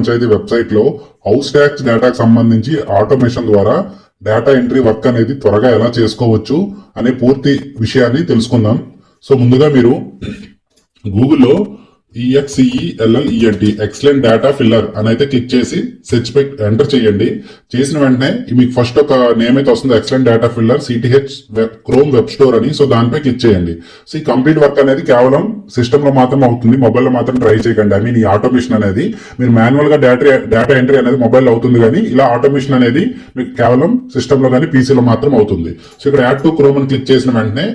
Panchayat website లో house tax డేటాకు సంబంధించి ఆటోమేషన్ ద్వారా డేటా ఎంట్రీ వర్క్ అనేది త్వరగా ఎలా చేసుకోవచ్చు అనే పూర్తి విషయాన్ని తెలుసుకుందాం. సో ముందుగా మీరు గూగుల్లో EXCELLENT ఎక్సలెంట్ డేటా ఫిల్లర్ అని అయితే క్లిక్ చేసి సెర్చ్ పై ఎంటర్ చేయండి. చేసిన వెంటనే మీకు ఫస్ట్ ఒక నేమ్ అయితే వస్తుంది, excellent data filler CTH chrome web store అని. సో దానిపై క్లిక్ చేయండి. సో ఈ కంప్లీట్ వర్క్ అనేది కేవలం సిస్టమ్ లో మాత్రం అవుతుంది, మొబైల్లో మాత్రం ట్రై చేయకండి. ఈ ఆటోమేషన్ అనేది మీరు మాన్యువల్ గా డేటా ఎంట్రీ అనేది మొబైల్ అవుతుంది, కానీ ఇలా ఆటోమేషన్ అనేది మీకు కేవలం సిస్టమ్ లో కానీ పీసీలో మాత్రం అవుతుంది. సో ఇక్కడ యాడ్ టు క్రోమ్ అని క్లిక్ చేసిన వెంటనే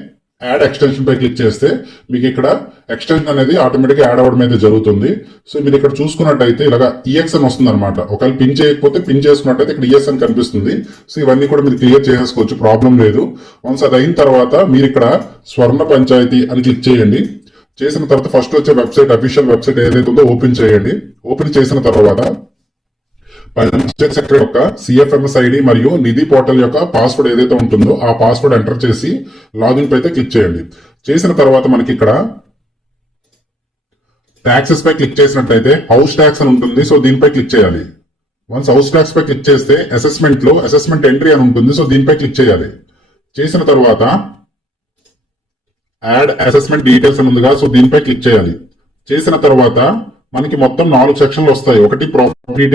యాడ్ ఎక్స్టెన్షన్ పై క్లిక్ చేస్తే మీకు ఇక్కడ ఎక్స్టెన్షన్ అనేది ఆటోమేటిక్ యాడ్ అవ్వడం అయితే జరుగుతుంది. సో మీరు ఇక్కడ చూసుకున్నట్టయితే ఇలాగా EX అని వస్తుంది అనమాట. ఒకవేళ పిన్ చేయకపోతే పిన్ చేసుకున్నట్టయితే ఇక్కడ ES అని కనిపిస్తుంది. సో ఇవన్నీ కూడా మీరు క్లియర్ చేసేసుకోవచ్చు, ప్రాబ్లం లేదు. వన్స్ అది అయిన తర్వాత మీరు ఇక్కడ స్వర్ణ పంచాయతీ అని క్లిక్ చేయండి. చేసిన తర్వాత ఫస్ట్ వచ్చే వెబ్సైట్, అఫీషియల్ వెబ్సైట్ ఏదైతే ఉందో ఓపెన్ చేయండి. ఓపెన్ చేసిన తర్వాత పంచాయత్ సెక్రటరీ యొక్క CFMS ID మరియు నిధి పోర్టల్ యొక్క పాస్వర్డ్ ఏదైతే ఉంటుందో ఆ పాస్వర్డ్ ఎంటర్ చేసి లాగిన్ పై అయితే క్లిక్ చేయండి. చేసిన తర్వాత మనకి ఇక్కడ ట్యాక్సెస్ పై క్లిక్ చేసినట్లయితే హౌస్ ట్యాక్స్ అని ఉంటుంది. సో దీనిపై క్లిక్ చేయాలి. వన్స్ హౌస్ ట్యాక్స్ పై క్లిక్ చేస్తే అసెస్మెంట్ లో అసెస్మెంట్ ఎంట్రీ అని ఉంటుంది. సో దీనిపై క్లిక్ చేయాలి. చేసిన తర్వాత యాడ్ అసెస్మెంట్ డీటెయిల్స్ అని ఉందిగా, సో దీనిపై క్లిక్ చేయాలి. చేసిన తర్వాత మనకి మొత్తం 4 సెక్షన్లు వస్తాయి. ఒకటి property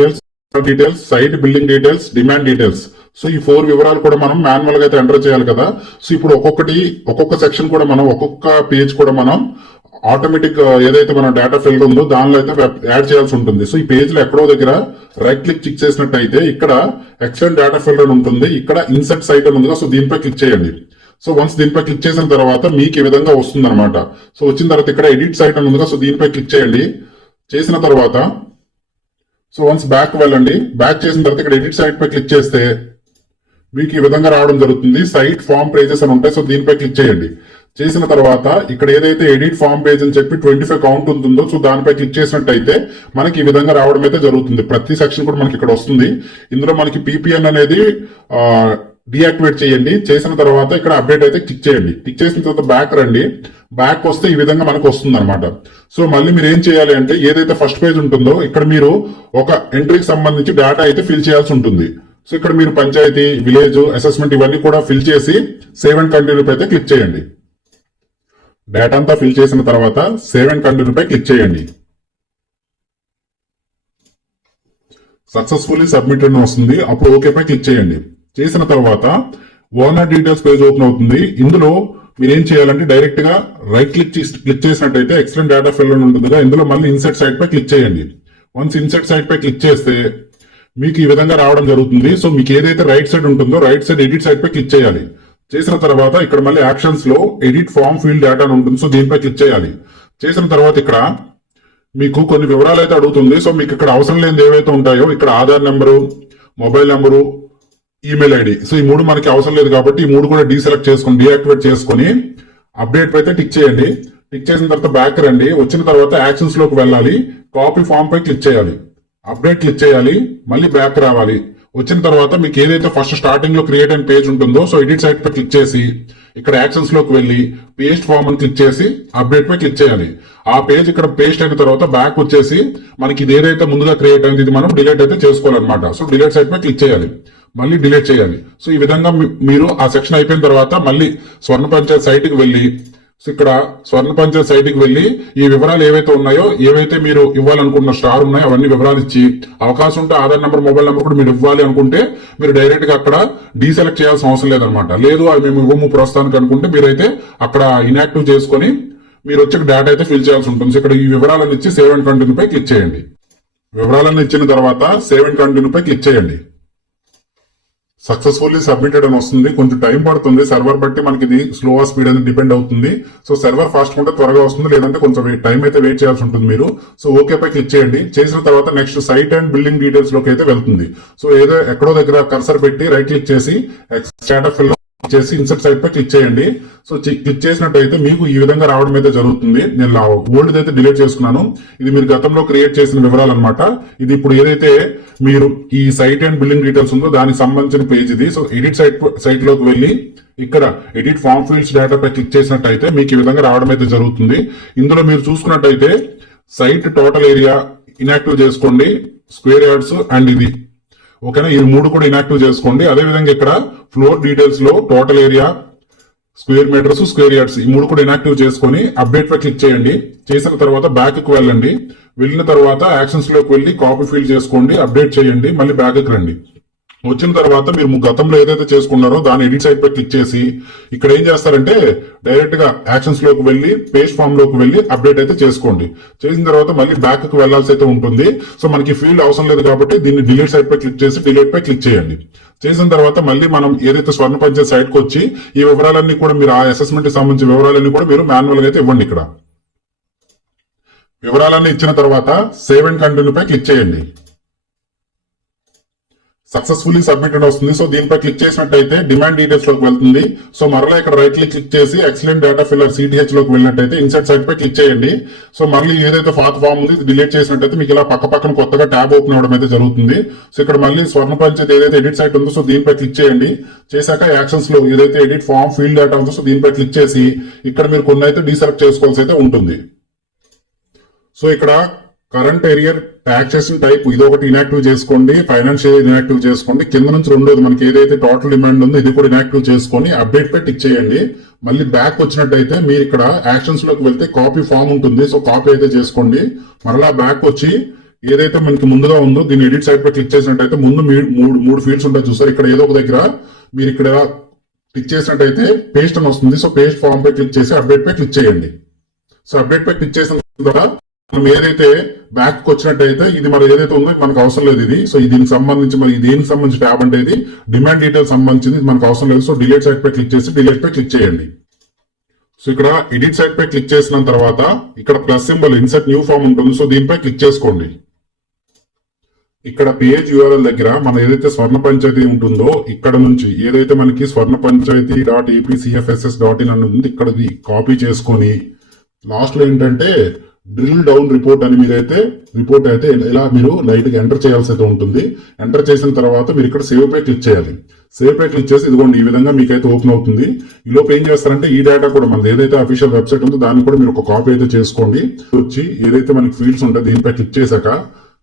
details, site building details, demand details. So ఈ 4 వివరాలు కూడా మనం మాన్యువల్ గా అయితే ఎంటర్ చేయాలి కదా. సో ఇప్పుడు ఒక్కొక్క సెక్షన్ కూడా మనం, ఒక్కొక్క పేజ్ కూడా మనం ఆటోమేటిక్ ఏదైతే మన డేటా ఫిల్డ్ ఉందో దానిలో అయితే యాడ్ చేయాల్సి ఉంటుంది. సో ఈ పేజ్ లో ఎక్కడో దగ్గర రైట్ క్లిక్ చేసినట్టయితే ఇక్కడ ఎక్సలెంట్ డేటా ఫిల్డ్ అని ఉంటుంది. ఇక్కడ ఇన్సర్ట్ సైట్ అని ఉందిగా, సో దీనిపై క్లిక్ చేయండి. సో వన్స్ దీనిపై క్లిక్ చేసిన తర్వాత మీకు ఈ విధంగా వస్తుంది అనమాట. సో వచ్చిన తర్వాత ఇక్కడ ఎడిట్ సైట్ అని ఉందిగా, సో దీనిపై క్లిక్ చేయండి. చేసిన తర్వాత సో వన్స్ బ్యాక్ వెళ్ళండి. బ్యాక్ చేసిన తర్వాత ఇక్కడ ఎడిట్ సైట్ పై క్లిక్ చేస్తే మీకు ఈ విధంగా రావడం జరుగుతుంది. సైట్ ఫామ్ పేజెస్ అని ఉంటాయి. సో దీనిపై క్లిక్ చేయండి. చేసిన తర్వాత ఇక్కడ ఏదైతే ఎడిట్ ఫామ్ పేజ్ అని చెప్పి 25 కౌంట్ ఉంటుందో సో దానిపై క్లిక్ చేసినట్టయితే మనకి ఈ విధంగా రావడం అయితే జరుగుతుంది. ప్రతి సెక్షన్ కూడా మనకి ఇక్కడ వస్తుంది. ఇందులో మనకి PPN అనేది డియాక్టివేట్ చేయండి. చేసిన తర్వాత ఇక్కడ అప్డేట్ అయితే క్లిక్ చేయండి. క్లిక్ చేసిన తర్వాత బ్యాక్ రండి. బ్యాక్ వస్తే ఈ విధంగా మనకు వస్తుంది అనమాట. సో మళ్ళీ మీరు ఏం చేయాలి అంటే ఏదైతే ఫస్ట్ పేజ్ ఉంటుందో ఇక్కడ మీరు ఒక ఎంట్రీకి సంబంధించి డేటా అయితే ఫిల్ చేయాల్సి ఉంటుంది. సో ఇక్కడ మీరు పంచాయతీ, విలేజ్, అసెస్మెంట్ ఇవన్నీ కూడా ఫిల్ చేసి సేవ్ అండ్ కంటిన్యూ పై అయితే క్లిక్ చేయండి. డేటా అంతా ఫిల్ చేసిన తర్వాత సేవ్ అండ్ కంటిన్యూ పై క్లిక్ చేయండి. సక్సెస్ఫుల్లీ సబ్మిటెడ్ వస్తుంది. అప్పుడు ఓకే పై క్లిక్ చేయండి. చేసిన తర్వాత ఓనర్ డీటెయిల్స్ పేజ్ ఓపెన్ అవుతుంది. ఇందులో మీరు ఏం చేయాలంటే డైరెక్ట్ గా రైట్ క్లిక్ చేసినట్టయితే ఎక్సలెంట్ డేటా ఫిల్ అని ఉంటుందిగా, ఇందులో మళ్ళీ ఇన్సర్ట్ సైట్ పై క్లిక్ చేయండి. వన్స్ ఇన్సర్ట్ సైట్ పై క్లిక్ చేస్తే మీకు ఈ విధంగా రావడం జరుగుతుంది. సో మీకు ఏదైతే రైట్ సైడ్ ఉంటుందో రైట్ సైడ్ ఎడిట్ సైట్ పై క్లిక్ చేయాలి. చేసిన తర్వాత ఇక్కడ మళ్ళీ యాక్షన్స్ లో ఎడిట్ ఫామ్ ఫీల్డ్ డేటా అని ఉంటుంది. సో దీనిపై క్లిక్ చేయాలి. చేసిన తర్వాత ఇక్కడ మీకు కొన్ని వివరాలు అయితే అడుగుతుంది. సో మీకు ఇక్కడ అవసరం లేనిది ఏవైతే ఉంటాయో ఇక్కడ Aadhaar number, mobile number, email ID. So ఈ 3 మనకి అవసరం లేదు కాబట్టి ఈ 3 కూడా డీసెలెక్ట్ చేసుకొని డియాక్టివేట్ చేసుకొని అప్డేట్ అయితే టిక్ చేయండి. టిక్ చేసిన తర్వాత బ్యాక్ రండి. వచ్చిన తర్వాత యాక్షన్స్ లోకి వెళ్ళాలి. కాపీ ఫామ్ పై క్లిక్ చేయాలి. అప్డేట్ క్లిక్ చేయాలి. మళ్ళీ బ్యాక్ రావాలి. వచ్చిన తర్వాత మీకు ఏదైతే ఫస్ట్ స్టార్టింగ్ లో క్రియేట్ అయిన పేజ్ ఉంటుందో సో ఎడిట్ సైట్ పై క్లిక్ చేసి ఇక్కడ యాక్షన్స్ లోకి వెళ్ళి పేస్ట్ ఫామ్ అని క్లిక్ చేసి అప్డేట్ పై క్లిక్ చేయాలి. ఆ పేజ్ ఇక్కడ పేస్ట్ అయిన తర్వాత బ్యాక్ వచ్చేసి మనకి ఇది ఏదైతే ముందుగా క్రియేట్ అయింది ఇది మనం డిలీట్ అయితే చేసుకోవాలన్నమాట. సో డిలీట్ సైట్ పై క్లిక్ చేయాలి. మళ్ళీ డిలీట్ చేయాలి. సో ఈ విధంగా మీరు ఆ సెక్షన్ అయిపోయిన తర్వాత మళ్ళీ స్వర్ణ పంచాయత్ సైట్ కి వెళ్ళి సో ఇక్కడ స్వర్ణ పంచాయత్ సైట్ కి వెళ్ళి ఈ వివరాలు ఏవైతే ఉన్నాయో, ఏవైతే మీరు ఇవ్వాలనుకున్న స్టార్ ఉన్నాయో అవన్నీ వివరాలు ఇచ్చి అవకాశం ఉంటే ఆధార్ నెంబర్, మొబైల్ నెంబర్ కూడా మీరు ఇవ్వాలి అనుకుంటే మీరు డైరెక్ట్ గా అక్కడ డీసెలెక్ట్ చేయాల్సిన అవసరం లేదనమాట. లేదు అవి మేము ఇవ్వము ప్రస్తుతానికి అనుకుంటే మీరైతే అక్కడ ఇన్యాక్టివ్ చేసుకుని మీరు వచ్చి డేటా అయితే ఫిల్ చేయాల్సి ఉంటుంది. ఇక్కడ ఈ వివరాలను ఇచ్చి సేవ్ అండ్ కంటిన్యూ పై క్లిక్ చేయండి. వివరాలను ఇచ్చిన తర్వాత సేవ్ అండ్ కంటిన్యూ పై క్లిక్ చేయండి. సక్సెస్ఫుల్లీ సబ్మిటెడ్ అని వస్తుంది. కొంచెం టైం పడుతుంది. సర్వర్ బట్టి మనకి ఇది స్లో స్పీడ్ అనేది డిపెండ్ అవుతుంది. సో సర్వర్ ఫాస్ట్ ఉంటే త్వరగా వస్తుంది, లేదంటే కొంచెం టైం అయితే వెయిట్ చేయాల్సి ఉంటుంది మీరు. సో ఓకే పై క్లిక్ చేయండి. చేసిన తర్వాత next site and building details లోకి అయితే వెళ్తుంది. సో ఏదో ఎక్కడో దగ్గర కర్సర్ పెట్టి రైట్ క్లిక్ చేసి స్టార్ట్ ఫిల్ చేసి ఇన్సర్ట్ సైట్ పై క్లిక్ చేయండి. సో క్లిక్ చేసినట్టయితే మీకు ఈ విధంగా రావడం అయితే జరుగుతుంది. నేను ఓల్డ్ అయితే డిలీట్ చేసుకున్నాను. ఇది మీరు గతంలో క్రియేట్ చేసిన వివరాలు అనమాట. ఇది ఇప్పుడు ఏదైతే మీరు ఈ సైట్ అండ్ బిల్డింగ్ డీటెయిల్స్ ఉందో దానికి సంబంధించిన పేజ్ ఇది. సో ఎడిట్ సైట్ లోకి వెళ్ళి ఇక్కడ ఎడిట్ ఫామ్ ఫీల్డ్స్ డేటా పై క్లిక్ చేసినట్టయితే మీకు ఈ విధంగా రావడం అయితే జరుగుతుంది. ఇందులో మీరు చూసుకున్నట్టయితే సైట్ టోటల్ ఏరియా, ఇన్యాక్టివ్ చేసుకోండి, స్క్వేర్ యార్డ్స్ అండ్ ఇది. ఓకేనా, ఈ 3 కూడా ఇన్యాక్టివ్ చేసుకోండి. అదే విధంగా ఇక్కడ ఫ్లోర్ డీటెయిల్స్ లో total area, square meters, square yards ఈ 3 కూడా ఇన్యాక్టివ్ చేసుకొని అప్డేట్ పై క్లిక్ చేయండి. చేసిన తర్వాత బ్యాక్ కు వెళ్ళండి. వెళ్ళిన తర్వాత యాక్షన్స్ లోకి వెళ్ళి కాపీ ఫీల్ చేసుకోండి, అప్డేట్ చేయండి, మళ్ళీ బ్యాక్ కు రండి. వచ్చిన తర్వాత మీరు గతంలో ఏదైతే చేసుకున్నారో దాని ఎడిట్ సైడ్ పై క్లిక్ చేసి ఇక్కడ ఏం చేస్తారంటే డైరెక్ట్ గా యాక్షన్స్ లోకి వెళ్ళి పేజ్ ఫామ్ లోకి వెళ్ళి అప్డేట్ అయితే చేసుకోండి. చేసిన తర్వాత మళ్ళీ బ్యాక్ కు వెళ్లాల్సి అయితే ఉంటుంది. సో మనకి ఫీల్డ్ అవసరం లేదు కాబట్టి దీన్ని డిలీట్ సైడ్ పై క్లిక్ చేసి డిలీట్ పై క్లిక్ చేయండి. చేసిన తర్వాత మళ్ళీ మనం ఏదైతే స్వర్ణ పంచాయత్ సైట్ కు వచ్చి ఈ వివరాలన్నీ కూడా మీరు ఆ అసెస్మెంట్ కి సంబంధించిన వివరాలన్నీ కూడా మీరు మాన్యువల్ గా అయితే ఇవ్వండి. ఇక్కడ వివరాలన్నీ ఇచ్చిన తర్వాత సేవ్ అండ్ కంటిన్యూ పై క్లిక్ చేయండి. సక్సెస్ఫుల్లీ సబ్మిటెడ్ వస్తుంది. సో దీనిపై క్లిక్ చేసినట్టయితే డిమాండ్ డీటెయిల్స్ లోకి వెళ్తుంది. సో మరలా ఇక్కడ రైట్ క్లిక్ చేసి ఎక్సలెంట్ డేటా ఫిల్లర్ సిటిహెచ్ లోకి వెళ్ళినట్టయితే ఇన్సర్ట్ సైట్ పై క్లిక్ చేయండి. సో మళ్ళీ ఏదైతే పాత ఫామ్ ఉంది డిలీట్ చేసినట్టయితే మీకు ఇలా పక్క పక్కన కొత్తగా ట్యాబ్ ఓపెన్ అవ్వడం అయితే జరుగుతుంది. సో ఇక్కడ మళ్ళీ స్వర్ణ పంచాయత్ ఏదైతే ఎడిట్ సైట్ ఉందో సో దీనిపై క్లిక్ చేయండి. చేశాక యాక్షన్స్ లో ఏదైతే ఎడిట్ ఫామ్ ఫీల్డ్ డేటా ఉందో సో దీనిపై క్లిక్ చేసి ఇక్కడ మీరు కొన్ని అయితే డీసెలెక్ట్ చేసుకోవాల్సి అయితే ఉంటుంది. సో ఇక్కడ కరెంట్ ఏరియర్ టాక్సేషన్ టైప్ ఇది ఒకటి ఇన్యాక్టివ్ చేసుకోండి, ఫైనాన్షియల్ ఇన్యాక్టివ్ చేసుకోండి. కింద నుంచి రెండోది మనకి ఏదైతే టోటల్ డిమాండ్ ఉందో ఇది కూడా ఇన్యాక్టివ్ చేసుకొని అప్డేట్ పై టిక్ చేయండి. మళ్ళీ బ్యాక్ వచ్చినట్టయితే మీరు ఇక్కడ యాక్షన్స్ లోకి వెళ్తే కాపీ ఫామ్ ఉంటుంది. సో కాపీ అయితే చేసుకోండి. మరలా బ్యాక్ వచ్చి ఏదైతే మనకి ముందుగా ఉందో దీన్ని ఎడిట్ సైడ్ పై క్లిక్ చేసినట్టయితే ముందు మూడు ఫీల్డ్స్ ఉంటాయి చూసారు. ఇక్కడ ఏదో ఒక దగ్గర మీరు ఇక్కడ క్లిక్ చేసినట్టయితే పేస్ట్ అని వస్తుంది. సో పేస్ట్ ఫామ్ పై క్లిక్ చేసి అప్డేట్ పై క్లిక్ చేయండి. సో అప్డేట్ పై క్లిక్ చేసిన తర్వాత మనం ఏదైతే బ్యాక్ వచ్చినట్టయితే ఇది మరి ఏదైతే ఉందో మనకు అవసరం లేదు ఇది. సో దీనికి సంబంధించి మరి దేనికి సంబంధించి ట్యాబ్ అంటే ఇది డిమాండ్ డీటెయిల్స్ సంబంధించింది మనకు అవసరం లేదు. సో డిలీట్ సైట్ పై క్లిక్ చేసి డిలీట్ పై క్లిక్ చేయండి. సో ఇక్కడ ఎడిట్ సైట్ పై క్లిక్ చేసిన తర్వాత ఇక్కడ plus symbol insert new form ఉంటుంది. సో దీనిపై క్లిక్ చేసుకోండి. ఇక్కడ పేజ్ యూఆర్ఎల్ దగ్గర మనం ఏదైతే స్వర్ణ పంచాయతీ ఉంటుందో ఇక్కడ నుంచి ఏదైతే మనకి స్వర్ణ పంచాయతీ .apcfss.in అని ఉంది ఇక్కడ కాపీ చేసుకొని లాస్ట్ లో ఏంటంటే డ్రిల్ డౌన్ రిపోర్ట్ అని మీరైతే రిపోర్ట్ అయితే ఇలా మీరు లైట్ గా ఎంటర్ చేయాల్సి అయితే ఉంటుంది. ఎంటర్ చేసిన తర్వాత మీరు ఇక్కడ సేవ్ పై క్లిక్ చేయాలి. సేవ్ పై క్లిక్ చేసి ఇదిగోండి ఈ విధంగా మీకైతే ఓపెన్ అవుతుంది. ఈలోపు ఏం చేస్తారంటే ఈ డేటా కూడా మనది ఏదైతే అఫీషియల్ వెబ్సైట్ ఉందో దాన్ని కూడా మీరు ఒక కాపీ అయితే చేసుకోండి. వచ్చి ఏదైతే మనకి ఫీల్డ్స్ ఉంటాయి దీనిపై క్లిక్ చేశాక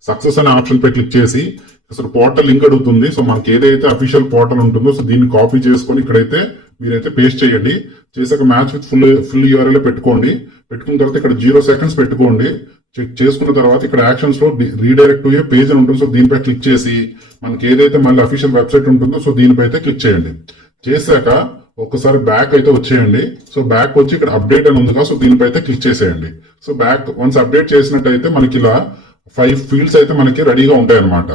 సక్సెస్ అనే ఆప్షన్ పై క్లిక్ చేసి అసలు పోర్టల్ లింక్ అడుగుతుంది. సో మనకి ఏదైతే అఫీషియల్ పోర్టల్ ఉంటుందో సో దీన్ని కాపీ చేసుకొని ఇక్కడైతే మీరైతే పేస్ట్ చేయండి. చేసాక మ్యాచ్ విత్ ఫుల్ యూఆర్ఎల్ పెట్టుకోండి. పెట్టుకున్న తర్వాత ఇక్కడ 0 seconds పెట్టుకోండి. చెక్ చేసుకున్న తర్వాత ఇక్కడ యాక్షన్స్ లో రీడైరెక్ట్ టు ఏ పేజ్ అని ఉంటుంది. సో దీనిపై క్లిక్ చేసి మనకి ఏదైతే మళ్ళీ అఫీషియల్ వెబ్సైట్ ఉంటుందో సో దీనిపై అయితే క్లిక్ చేయండి. చేశాక ఒక్కసారి బ్యాక్ అయితే వచ్చేయండి. సో బ్యాక్ వచ్చి ఇక్కడ అప్డేట్ అని ఉందిగా సో దీనిపై అయితే క్లిక్ చేసేయండి. సో బ్యాక్ వన్స్ అప్డేట్ చేసినట్టయితే మనకి ఇలా 5 ఫీల్డ్స్ అయితే మనకి రెడీగా ఉంటాయి అన్నమాట.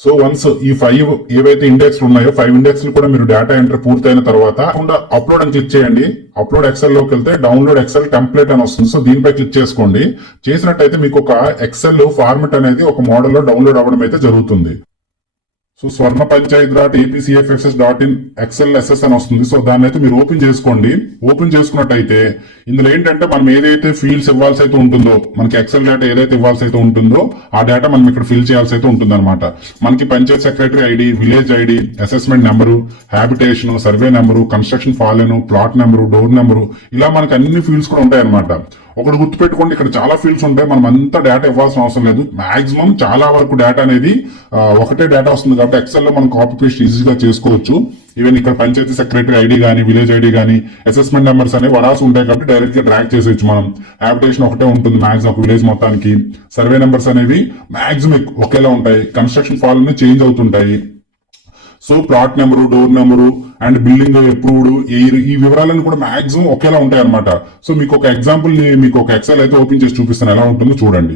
సో వన్స్ ఈ 5 ఏవైతే ఇండెక్స్ ఉన్నాయో 5 ఇండెక్స్ కూడా మీరు డేటా ఎంటర్ పూర్తయిన తర్వాత అప్లోడ్ అని క్లిక్ చేయండి. అప్లోడ్ ఎక్సెల్ లోకి వెళ్తే డౌన్లోడ్ ఎక్సెల్ టెంప్లెట్ అని వస్తుంది. సో దీనిపై క్లిక్ చేసుకోండి. చేసినట్టయితే మీకు ఒక ఎక్సెల్ ఫార్మెట్ అనేది ఒక మోడల్లో డౌన్లోడ్ అవ్వడం అయితే జరుగుతుంది. సో స్వర్ణ పంచాయత్ .apcfss.in XLSS అని వస్తుంది. సో దాన్ని అయితే మీరు ఓపెన్ చేసుకోండి. ఓపెన్ చేసుకున్నట్టయితే ఇందులో ఏంటంటే మనం ఏదైతే ఫీల్డ్స్ ఇవ్వాల్సి అయితే ఉంటుందో మనకి ఎక్సెల్ డేటా ఏదైతే ఇవ్వాల్సి అయితే ఉంటుందో ఆ డేటా మనం ఇక్కడ ఫిల్ చేయాల్సి అయితే ఉంటుంది అనమాట. మనకి Panchayat secretary ID, village ID, assessment number, habitation, survey number, construction fallen, plot number, door number ఇలా మనకి అన్ని ఫీల్డ్స్ కూడా ఉంటాయి అనమాట. ఒకటి గుర్తుపెట్టుకోండి ఇక్కడ చాలా ఫీల్డ్స్ ఉంటాయి. మనం అంతా డేటా ఇవ్వాల్సిన అవసరం లేదు. మాక్సిమం చాలా వరకు డేటా అనేది ఒకటే డేటా వస్తుంది కాబట్టి ఎక్సెల్ లో మనం కాపీ పేస్ట్ ఈజీగా చేసుకోవచ్చు. ఈవెన్ ఇక్కడ పంచాయతీ సెక్రటరీ ఐడి గానీ, విలేజ్ ఐడి గానీ, అసెస్మెంట్ నెంబర్స్ అనేవి వరాల్సి ఉంటాయి కాబట్టి డైరెక్ట్ గా డ్రాగ్ చేసేయచ్చు మనం. హ్యాబిటేషన్ ఒకటే ఉంటుంది మాక్సిమం ఒక విలేజ్ మొత్తానికి. సర్వే నెంబర్స్ అనేవి మాక్సిమం ఒకేలా ఉంటాయి. కన్స్ట్రక్షన్ ఫాల్ చేంజ్ అవుతుంటాయి. So plot number, door number and building approved ఈ వివరాలను కూడా మాక్సిమం ఒకేలా ఉంటాయి అనమాట. సో మీకు ఒక ఎగ్జాంపుల్ మీకు ఒక ఎక్సెల్ అయితే ఓపెన్ చేసి చూపిస్తాను ఎలా ఉంటుందో చూడండి.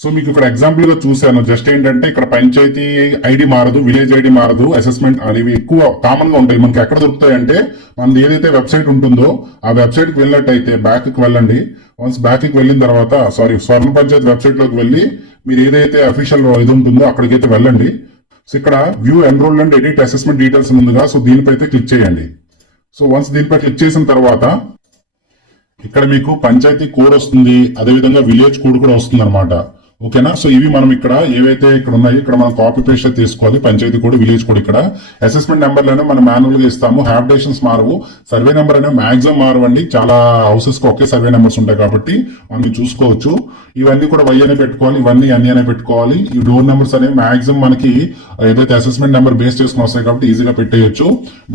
సో మీకు ఇక్కడ ఎగ్జాంపుల్ గా చూసాను. జస్ట్ ఏంటంటే ఇక్కడ పంచాయతీ ఐడి మారదు, విలేజ్ ఐడి మారదు, అసెస్మెంట్ అనేవి ఎక్కువ కామన్ గా ఉంటాయి. మనకి ఎక్కడ దొరుకుతాయంటే మనది ఏదైతే వెబ్సైట్ ఉంటుందో ఆ వెబ్సైట్ కి వెళ్ళినట్టయితే బ్యాక్ కి వెళ్ళండి. వన్స్ బ్యాక్ కి వెళ్ళిన తర్వాత స్వర్ణ పంచాయత్ వెబ్సైట్ లోకి వెళ్ళి మీరు ఏదైతే అఫీషియల్ ఇది ఉంటుందో అక్కడికైతే వెళ్ళండి. సో ఇక్కడ view enrol and edit assessment details ముందుగా సో దీనిపై అయితే క్లిక్ చేయండి. సో వన్స్ దీనిపై క్లిక్ చేసిన తర్వాత ఇక్కడ మీకు పంచాయతీ కోడ్ వస్తుంది, అదేవిధంగా విలేజ్ కోడ్ కూడా వస్తుంది అనమాట. ఓకేనా. సో ఇవి మనం ఇక్కడ ఏవైతే ఇక్కడ ఉన్నాయి ఇక్కడ మనం కాపీ పేస్ట్ తీసుకోవాలి. పంచాయతీ కోడ్, విలేజ్ కోడ్, ఇక్కడ అసెస్మెంట్ నెంబర్లను మనం మాన్యువల్ గా ఇస్తాము. హ్యాబిటేషన్స్ మారవు, సర్వే నెంబర్ అనేవి మాక్సిమం మారవండి. చాలా హౌసెస్ కి ఒకే సర్వే నెంబర్స్ ఉంటాయి కాబట్టి మనం చూసుకోవచ్చు. ఇవన్నీ కూడా వై అనే పెట్టుకోవాలి, ఇవన్నీ అన్ని అనే పెట్టుకోవాలి. ఈ డోర్ నెంబర్స్ అనేవి మాక్సిమం మనకి ఏదైతే అసెస్మెంట్ నెంబర్ బేస్ చేసుకుని వస్తాయి కాబట్టి ఈజీగా పెట్టేయచ్చు.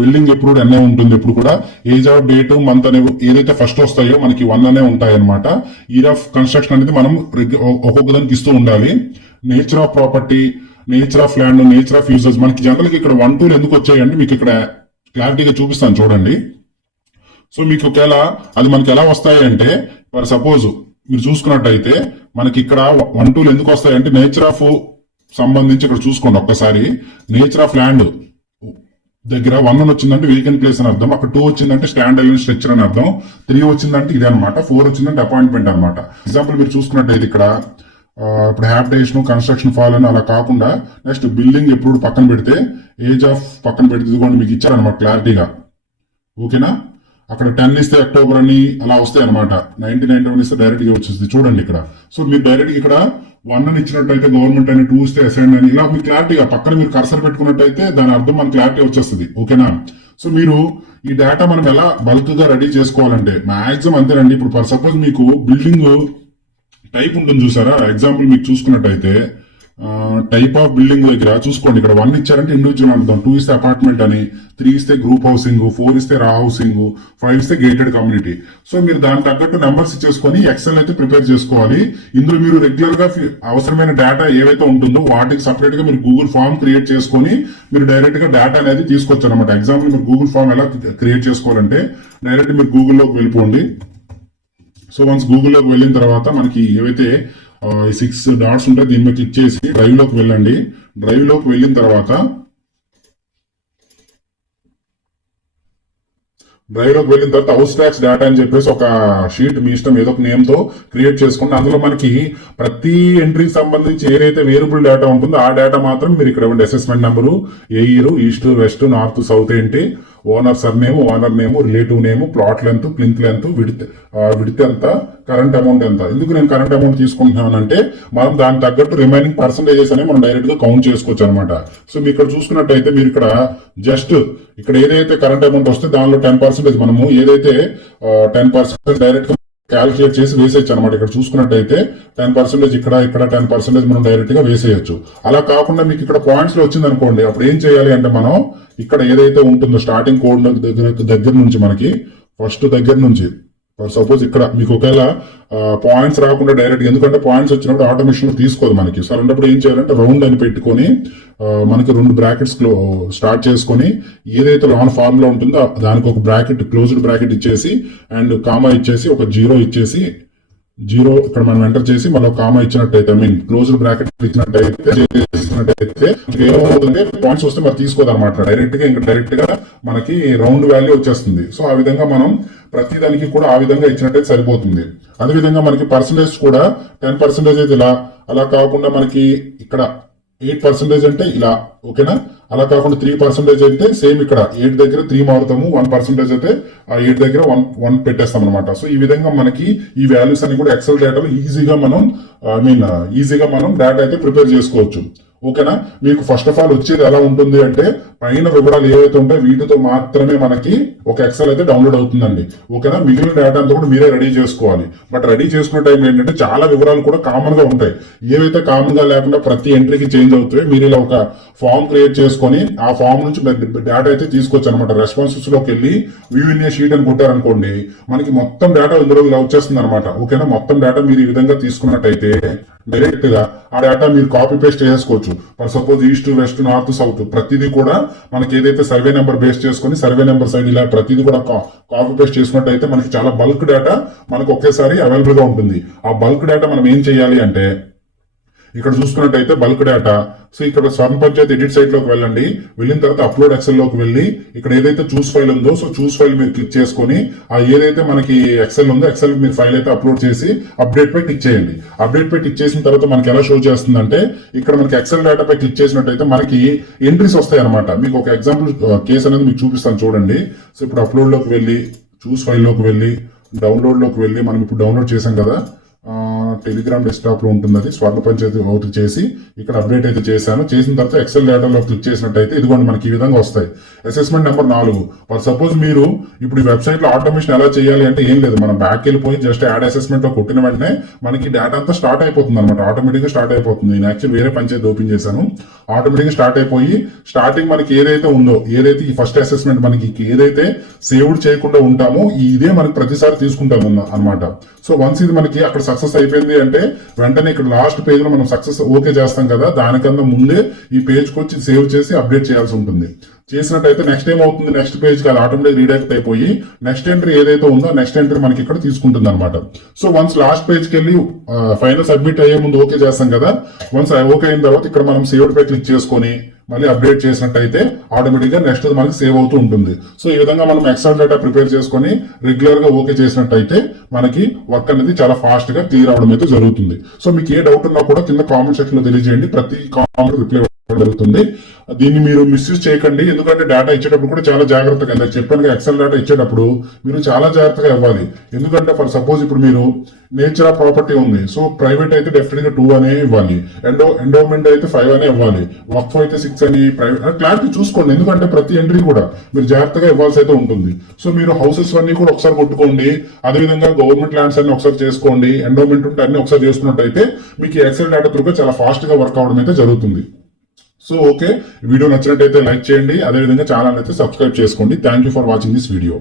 బిల్డింగ్ ఎప్పుడు అనే ఉంటుంది, ఎప్పుడు కూడా ఏజ్ ఆఫ్ డేట్ మంత్ అనేవి ఏదైతే ఫస్ట్ వస్తాయో మనకి 1 అనే ఉంటాయి అనమాట. ఇయర్ ఆఫ్ కన్స్ట్రక్షన్ అనేది మనం ఒక్కొక్క దానికి ఇస్తూ ఉండాలి. Nature of property, nature of land, nature of uses. మనకి జనరల్ గా ఇక్కడ 1, 2 ఎందుకు వచ్చాయంటే మీకు ఇక్కడ క్లారిటీగా చూపిస్తాను చూడండి. సో మీకు ఒకవేళ అది మనకి ఎలా వస్తాయి అంటే ఫర్ సపోజ్ మీరు చూసుకున్నట్టయితే మనకి ఇక్కడ 1, 2 ఎందుకు వస్తాయంటే నేచర్ ఆఫ్ సంబంధించి ఇక్కడ చూసుకోండి ఒక్కసారి. నేచర్ ఆఫ్ ల్యాండ్ దగ్గర 1 వచ్చిందంటే వీకెండ్ ప్లేస్ అని అర్థం, అక్కడ 2 వచ్చిందంటే స్టాండ్ అలోన్ స్ట్రక్చర్ అని అర్థం, 3 వచ్చిందంటే ఇదే అనమాట, 4 వచ్చిందంటే అపాయింట్మెంట్ అనమాట. ఎగ్జాంపుల్ మీరు చూసుకున్నట్టయితే ఇక్కడ ఇప్పుడు హ్యాబిటేషన్, కన్స్ట్రక్షన్ ఫాల్ అని అలా కాకుండా నెక్స్ట్ బిల్డింగ్ ఎప్పుడు పక్కన పెడితే ఏజ్ ఆఫ్ పక్కన పెడితే ఇదిగోండి మీకు ఇచ్చారనమాట క్లారిటీగా. ఓకేనా. అక్కడ 10 ఇస్తే అక్టోబర్ అని అలా వస్తాయి అనమాట. 1991 ఇస్తే డైరెక్ట్ గా వచ్చేస్తుంది చూడండి ఇక్కడ. సో మీరు డైరెక్ట్ ఇక్కడ 1 అని ఇచ్చినట్టయితే గవర్నమెంట్ అని, 2 ఇస్తే అసైన్ అని, ఇలా మీకు క్లారిటీగా పక్కన మీరు కర్సర్ పెట్టుకున్నట్టయితే దాని అర్థం మన క్లారిటీ వచ్చేస్తుంది. ఓకేనా. సో మీరు ఈ డేటా మనం ఎలా బల్క్ గా రెడీ చేసుకోవాలంటే మాక్సిమం అంతేనండి. ఇప్పుడు ఫర్ సపోజ్ మీకు బిల్డింగ్ టైప్ ఉంటుంది చూసారా. ఎగ్జాంపుల్ మీకు చూసుకున్నట్టయితే టైప్ ఆఫ్ బిల్డింగ్ దగ్గర చూసుకోండి. ఇక్కడ 1 ఇచ్చారంటే ఇండివిజువల్ అర్థం, 2 ఇస్తే అపార్ట్మెంట్ అని, 3 ఇస్తే గ్రూప్ హౌసింగ్, 4 ఇస్తే రా హౌసింగ్, 5 ఇస్తే గేటెడ్ కమ్యూనిటీ. సో మీరు దానికి తగ్గట్టు నెంబర్స్ ఇచ్చేసుకొని ఎక్సెల్ అయితే ప్రిపేర్ చేసుకోవాలి. ఇందులో మీరు రెగ్యులర్ గా అవసరమైన డేటా ఏవైతే ఉంటుందో వాటికి సపరేట్ గా మీరు గూగుల్ ఫామ్ క్రియేట్ చేసుకొని మీరు డైరెక్ట్ గా డేటా అనేది తీసుకోవచ్చు అనమాట. ఎగ్జాంపుల్ మీరు గూగుల్ ఫామ్ ఎలా క్రియేట్ చేసుకోవాలంటే డైరెక్ట్ మీరు గూగుల్లోకి వెళ్ళిపోండి. సో వన్స్ గూగుల్లోకి వెళ్ళిన తర్వాత మనకి ఏవైతే 6 డాట్స్ ఉంటాయి దీని మీద క్లిక్ చేసి డ్రైవ్ లోకి వెళ్ళండి. డ్రైవ్ లోకి వెళ్ళిన తర్వాత హౌస్ ట్యాక్స్ డేటా అని చెప్పేసి ఒక షీట్ మీ ఇష్టం ఏదో ఒక నేమ్ తో క్రియేట్ చేసుకోండి. అందులో మనకి ప్రతి ఎంట్రీకి సంబంధించి ఏదైతే వేరియబుల్ డేటా ఉంటుందో ఆ డేటా మాత్రం మీరు ఇక్కడ ఇవ్వండి. అసెస్మెంట్ నెంబరు, ఏ year, east, west, north, south ఏంటి, owner sir name, owner name, relative name, plot length, plinth length, width ఎంత, కరెంట్ అమౌంట్ ఎంత. ఎందుకు నేను కరెంట్ అమౌంట్ తీసుకుంటున్నానంటే మనం దానికి తగ్గట్టు రిమైనింగ్ పర్సంటేజెస్ అనేవి మనం డైరెక్ట్ గా కౌంట్ చేసుకోవచ్చు అనమాట. సో మీరు ఇక్కడ చూసుకున్నట్టయితే మీరు ఇక్కడ జస్ట్ ఇక్కడ ఏదైతే కరెంట్ అమౌంట్ వస్తే దానిలో 10% మనము ఏదైతే 10% డైరెక్ట్ గా క్యాలిక్యులేట్ చేసి వేసేయచ్చు అనమాట. ఇక్కడ చూసుకున్నట్టయితే 10% ఇక్కడ 10% మనం డైరెక్ట్ గా వేసేయచ్చు. అలా కాకుండా మీకు ఇక్కడ పాయింట్స్ లో వచ్చింది అనుకోండి, అప్పుడు ఏం చేయాలి అంటే మనం ఇక్కడ ఏదైతే ఉంటుందో స్టార్టింగ్ కోడ్ దగ్గర నుంచి మనకి ఫస్ట్ దగ్గర నుంచి సపోజ్ ఇక్కడ మీకు ఒకవేళ పాయింట్స్ రాకుండా డైరెక్ట్, ఎందుకంటే పాయింట్స్ వచ్చినప్పుడు ఆటోమేషన్ తీసుకోదు మనకి. సో అలాంటప్పుడు ఏం చేయాలంటే రౌండ్ అని పెట్టుకొని మనకి 2 బ్రాకెట్స్ స్టార్ట్ చేసుకొని ఏదైతే లాన్ ఫార్ములా ఉంటుందో దానికి ఒక బ్రాకెట్, క్లోజ్డ్ బ్రాకెట్ ఇచ్చేసి అండ్ కామా ఇచ్చేసి ఒక 0 ఇచ్చేసి 0 ఇక్కడ మనం ఎంటర్ చేసి మళ్ళీ కామా ఇచ్చినట్టయితే క్లోజ్డ్ బ్రాకెట్ ఇచ్చినట్టయితే ఏమవుతుందంటే పాయింట్స్ వస్తే మరి తీసుకోదు అనమాట. డైరెక్ట్ గా మనకి రౌండ్ వాల్యూ వచ్చేస్తుంది. సో ఆ విధంగా మనం ప్రతి దానికి కూడా ఆ విధంగా ఇచ్చినట్టయితే సరిపోతుంది. అదేవిధంగా మనకి పర్సంటేజ్ కూడా 10% అయితే ఇలా, అలా కాకుండా మనకి ఇక్కడ 8% అంటే ఇలా. ఓకేనా. అలా కాకుండా 3% అయితే సేమ్ ఇక్కడ 8 దగ్గర 3 మారుతాము, 1% అయితే ఆ 8 దగ్గర 1 పెట్టేస్తాం అనమాట. సో ఈ విధంగా మనకి ఈ వాల్యూస్ అన్ని కూడా ఎక్సెల్ డేటాలో ఈజీగా మనం డేటా అయితే ప్రిపేర్ చేసుకోవచ్చు. ఓకేనా. మీకు ఫస్ట్ ఆఫ్ ఆల్ వచ్చేది ఎలా ఉంటుంది అంటే పైన వివరాలు ఏవైతే ఉంటాయో వీటితో మాత్రమే మనకి ఒక ఎక్సెల్ అయితే డౌన్లోడ్ అవుతుందండి. ఓకేనా. మిగిలిన డేటా అంతా కూడా మీరే రెడీ చేసుకోవాలి. బట్ రెడీ చేసుకునే టైం ఏంటంటే చాలా వివరాలు కూడా కామన్ గా ఉంటాయి. ఏవైతే కామన్ గా లేకుండా ప్రతి ఎంట్రీకి చేంజ్ అవుతాయి. మీరు ఇలా ఒక ఫామ్ క్రియేట్ చేసుకొని ఆ ఫామ్ నుంచి డేటా అయితే తీసుకోవచ్చు అనమాట. రెస్పాన్సెస్ లోకి వెళ్ళి వ్యూ ఇన్ ఏ షీట్ అని కొట్టారనుకోండి మనకి మొత్తం డేటా ఇందులో ఇలా వచ్చేస్తుంది అనమాట. ఓకేనా. మొత్తం డేటా మీరు ఈ విధంగా తీసుకున్నట్టయితే డైరెక్ట్ గా ఆ డేటా మీరు కాపీ పేస్ట్ చేసుకోవచ్చు. For suppose east, west, north, south ప్రతిదీ కూడా మనకి ఏదైతే సర్వే నెంబర్ బేస్ చేసుకుని సర్వే నెంబర్ సైడ్ ఇలా ప్రతిదీ కూడా కాపీ పేస్ట్ చేసుకున్నట్టయితే మనకి చాలా బల్క్ డేటా మనకు ఒకేసారి అవైలబుల్ గా ఉంటుంది. ఆ బల్క్ డేటా మనం ఏం చేయాలి అంటే ఇక్కడ చూసుకున్నట్టయితే బల్క్ డేటా. సో ఇక్కడ స్వర్ణ పంచాయత్ ఎడిట్ సైట్ లోకి వెళ్ళండి. వెళ్ళిన తర్వాత అప్లోడ్ ఎక్సెల్ లోకి వెళ్ళి ఇక్కడ ఏదైతే చూస్ ఫైల్ ఉందో సో చూస్ ఫైల్ మీరు క్లిక్ చేసుకొని ఆ ఏదైతే మనకి ఎక్సెల్ ఉందో ఎక్సెల్ మీరు ఫైల్ అయితే అప్లోడ్ చేసి అప్డేట్ పై క్లిక్ చేయండి. అప్డేట్ పై క్లిక్ చేసిన తర్వాత మనకి ఎలా షో చేస్తుందంటే ఇక్కడ మనకి ఎక్సెల్ డేటా పై క్లిక్ చేసినట్టయితే మనకి ఎంట్రీస్ వస్తాయి అనమాట. మీకు ఒక ఎగ్జాంపుల్ కేసు అనేది మీకు చూపిస్తాను చూడండి. సో ఇప్పుడు అప్లోడ్ లోకి వెళ్ళి చూస్ ఫైల్ లోకి వెళ్ళి డౌన్లోడ్ లోకి వెళ్ళి మనం ఇప్పుడు డౌన్లోడ్ చేసాం కదా టెలిగ్రామ్ డెస్క్టాప్ లో ఉంటుంది, అది స్వర్ణ పంచాయతీ ఒకటి చేసి ఇక్కడ అప్డేట్ అయితే చేశాను. చేసిన తర్వాత ఎక్సెల్ డేటాలో క్లిక్ చేసినట్టయితే ఇదిగోండి మనకి ఈ విధంగా వస్తాయి. Assessment number 4. ఫర్ సపోజ్ మీరు ఇప్పుడు ఈ వెబ్సైట్ లో ఆటోమేషన్ ఎలా చేయాలి అంటే ఏం లేదు, మనం బ్యాక్ వెళ్ళిపోయి జస్ట్ యాడ్ అసెస్మెంట్ లో కొట్టిన వెంటనే మనకి డేటా అంతా స్టార్ట్ అయిపోతుంది అనమాట. ఆటోమేటిక్ గా స్టార్ట్ అయిపోతుంది. నేను యాక్చువల్ వేరే పంచాయతీ ఓపెన్ చేశాను, ఆటోమేటిక్ గా స్టార్ట్ అయిపోయి స్టార్టింగ్ మనకి ఏదైతే ఉందో, ఏదైతే ఈ ఫస్ట్ అసెస్మెంట్ మనకి ఏదైతే సేవ్డ్ చేయకుండా ఉంటామో ఇదే మనకి ప్రతిసారి తీసుకుంటాం అనమాట. సో వన్స్ ఇది మనకి అక్కడ సక్సెస్ అయిపోయింది అంటే వెంటనే ఇక్కడ లాస్ట్ పేజ్ లో మనం సక్సెస్ ఓకే చేస్తాం కదా, దానికన్నా ముందే ఈ పేజ్ కి వచ్చి సేవ్ చేసి అప్డేట్ చేయాల్సి ఉంటుంది. చేసినట్టయితే నెక్స్ట్ ఏమవుతుంది, నెక్స్ట్ పేజ్ కి అది ఆటోమేటిక్ రీడైరెక్ట్ అయిపోయి నెక్స్ట్ ఎంట్రీ ఏదైతే ఉందో నెక్స్ట్ ఎంట్రీ మనకి ఇక్కడ తీసుకుంటుంది అనమాట. సో వన్స్ లాస్ట్ పేజ్ కి వెళ్ళి ఫైనల్ సబ్మిట్ అయ్యే ముందు ఓకే చేస్తాం కదా, వన్స్ ఓకే అయిన తర్వాత ఇక్కడ మనం సేవ్డ్ పై క్లిక్ చేసుకొని మళ్ళీ అప్డేట్ చేసినట్టయితే ఆటోమేటిక్ గా నెక్స్ట్ మనకి సేవ్ అవుతూ ఉంటుంది. సో ఈ విధంగా మనం ఎక్సెల్ డేటా ప్రిపేర్ చేసుకొని రెగ్యులర్ గా ఓకే చేసినట్టయితే మనకి వర్క్ అనేది చాలా ఫాస్ట్ గా క్లియర్ అవడం అయితే జరుగుతుంది. సో మీకు ఏ డౌట్ ఉన్నా కూడా కింద కామెంట్ సెక్షన్ లో తెలియజేయండి, ప్రతి కామెంట్ రిప్లై జరుగుతుంది. దీన్ని మీరు మిస్యూజ్ చేయకండి, ఎందుకంటే డేటా ఇచ్చేటప్పుడు కూడా చాలా జాగ్రత్తగా, ఇలా చెప్పాను ఎక్సెల్ డేటా ఇచ్చేటప్పుడు మీరు చాలా జాగ్రత్తగా ఇవ్వాలి. ఎందుకంటే ఫర్ సపోజ్ ఇప్పుడు మీరు నేచర్ ఆఫ్ ప్రాపర్టీ ఉంది, సో ప్రైవేట్ అయితే డెఫినెట్ గా 2 అనే ఇవ్వాలి, ఎండోమెంట్ అయితే 5 అనే ఇవ్వాలి, వక్ఫ్ అయితే 6 అని, ప్రైవేట్ క్లారిటీ చూసుకోండి. ఎందుకంటే ప్రతి ఎంట్రీ కూడా మీరు జాగ్రత్తగా ఇవ్వాల్సి అయితే ఉంటుంది. సో మీరు హౌసెస్ అన్ని కూడా ఒకసారి కొట్టుకోండి, అదేవిధంగా గవర్నమెంట్ ల్యాండ్స్ అన్ని ఒకసారి చేసుకోండి, ఎండోమెంట్ ఉంటే అన్ని ఒకసారి చేసుకున్నట్టయితే మీకు ఎక్సెల్ డేటా త్రూగా చాలా ఫాస్ట్ గా వర్క్ అవడం అయితే జరుగుతుంది. సో ఓకే, వీడియో నచ్చినట్టయితే లైక్ చేయండి, అదేవిధంగా ఛానల్ అయితే సబ్స్క్రైబ్ చేసుకోండి. Thank you for watching this video.